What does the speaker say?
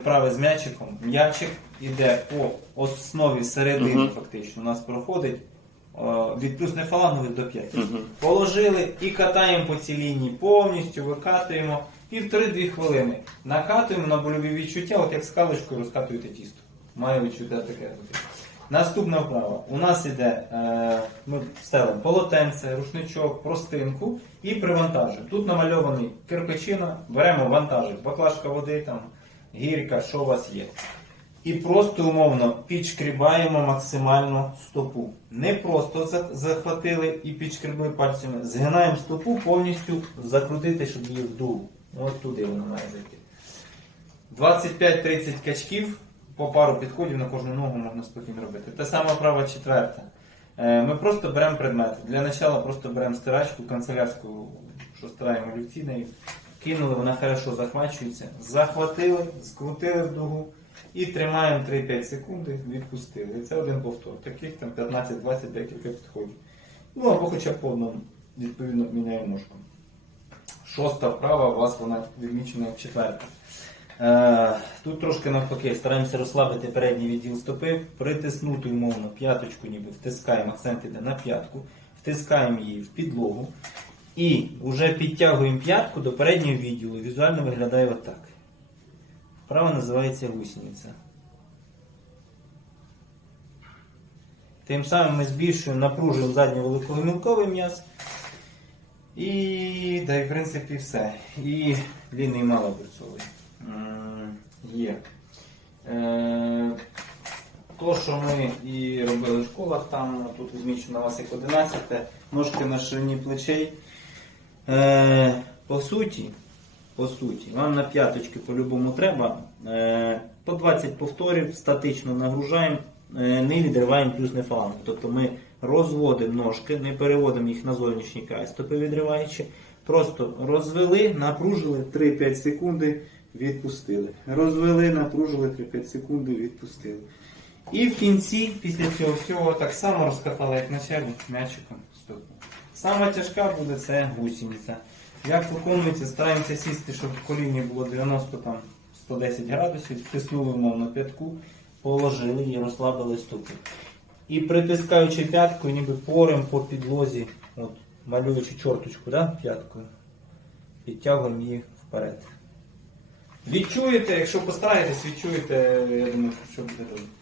Вправи з м'ячиком. М'ячик іде по основі середини, Мгм. фактично. У нас проходить е, від плюсної фалангової до 5. Мгм. Положили і катаємо по цій лінії повністю, викатуємо півтори-дві хвилини. Накатуємо на больові відчуття, от як скалочкою розкатуєте тісто. Має відчуття таке. Наступна вправа. У нас іде, е, ми стелимо полотенце, рушничок, простинку і привантажуємо. Тут намальований кирпичина, беремо вантажик, баклажка води, там, гірка, що у вас є. І просто умовно підшкрібаємо максимально стопу. Не просто захватили і підшкрібли пальцями. Згинаємо стопу повністю закрутити, щоб її вдуло. От туди вона має зайти. 25-30 качків по пару підходів на кожну ногу можна спокійно робити. Та сама права четверта. Е, Ми просто беремо предмети. Для початку просто беремо стирачку канцелярську, що стираємо олівці нею. Кинули, вона хорошо захвачується. Захватили, скрутили в дугу і тримаємо 3-5 секунди, відпустили. І це один повтор. Таких там 15-20 декілька підходів. Ну або хоча б по одному. Відповідно, міняємо ножку. Шоста вправа, у вас вона відмічена як четверта. Е, Тут трошки навпаки, стараємося розслабити передній відділ стопи, притиснути умовно п'яточку, ніби втискаємо, акцент іде на п'ятку, втискаємо її в підлогу і вже підтягуємо п'ятку до переднього відділу. Візуально виглядає отак. Вправа називається гусениця. Тим самим ми збільшуємо, напружуємо задній великовимілковий м'яз. І да, і в принципі все. І лінний малоберцовий. Є. Е, то, що ми і робили в школах, там тут відмічено у вас як 11, ножки на ширині плечей. Е, по суті, по суті, вам на п'яточки по-любому треба. Е, по 20 повторів статично нагружаємо, е, не відриваємо плюсний фаланг. Тобто ми розводимо ножки, не переводимо їх на зовнішній край, стопи відриваючи. Просто розвели, напружили 3-5 секунди, відпустили. Розвели, напружили 3-5 секунди, відпустили. І в кінці, після цього всього, так само розкатали, як начальник, м'ячиком стопу. Сама тяжка буде це гусениця. Як виконується, стараємося сісти, щоб коліні було 90 там 110 градусів, втиснули умовно п'ятку, положили і розслабили стопи. І притискаючи п'яткою, ніби порем по підлозі, от, малюючи чорточку да, п'яткою, підтягуємо її вперед. Відчуєте, якщо постараєтесь, відчуєте, я думаю, що буде добре.